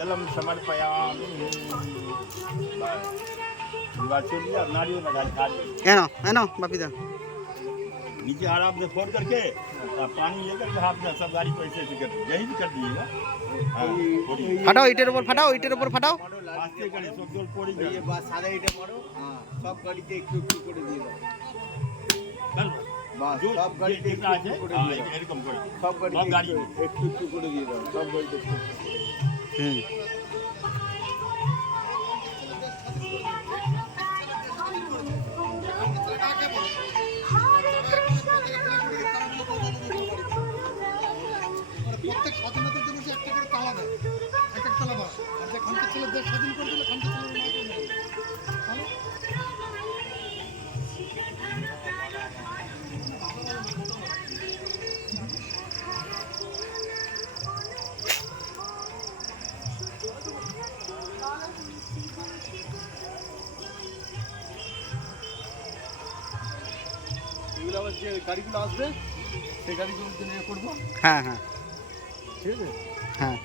जलम समर्पयामि बस नारियल लगा है ना बापी दा नीचे आराम से फोड़ करके पानी लेकर के हाथ में सब गाड़ी को ऐसे ऐसे कर यही भी कर दिएगा ফাটাও ইটের উপর ফাটাও आस्ते करे सब जोल पड़ी ये बात सादा इटे मारो हां सब गाड़ीতে একটু একটু করে দিয়ে দাও বাস সব গাড়িতে একটু একটু করে দিয়ে দাও এরকম করে সব গাড়িতে একটু একটু করে দিয়ে দাও সব গাড়িতে হুম প্রত্যেক স্বাধীনতা দিবসে একটা করে তালা দেয় এক এক তালা বাস আর যে খানকে ছেলে দেশ স্বাধীন করে দিলে খানকে ছেলে না করে দেয় এগুলো আবার যে গাড়িগুলো আসবে সেই গাড়িগুলোর জন্য করবো হ্যাঁ হ্যাঁ ঠিক আছে হ্যাঁ